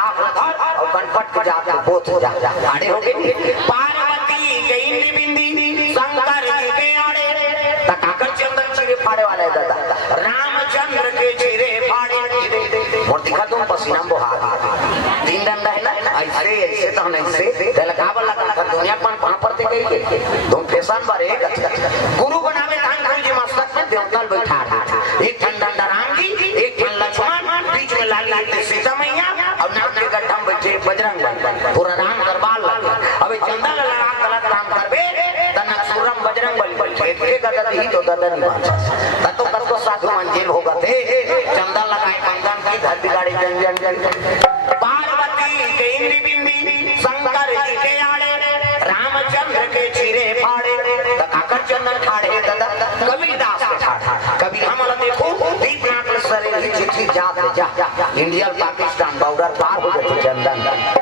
राख धर और गणपत के जाके बोथ जा आड़े हो गई पार्वती गई बिंदी शंकर जी के आड़े तकाकर चंदन चिरे फाड़े वाले दादा रामचंद्र के चिरे फाड़े और दिखा तुम पसीना बहा तीन डंडा है ना ऐसे ऐसे तो नहीं से तेलका वाला का दुनिया पान पान पर ते गई तुम फैशन बारे गुरु बनावे धान गुरु जी मस्तक में देवताल बैठा एक ठन डंडा राम जी एक ठन लक्ष्मण बीच में लाल लाल सीता मैया और नाक के गड्ढा में बैठे बजरंग बली पूरा राम दरबार लगा अबे चंदा लगा गलत काम करबे तना सुरम बजरंग बली बैठे के गदत ही तो ददन ततो कतो साधु मंजिल होगा थे चंदा लगाए कंगन की धरती गाड़ी जन जन जन पार्वती के बिंदी शंकर जी के आड़े रामचंद्र के चिरे फाड़े तकाकर चंदन फाड़े दादा कबीरदास के ठाठा कभी हमला देखो दीपनाथ सरे चिट्ठी जा इंडिया पाकिस्तान बॉर्डर पार हो जाते चंदन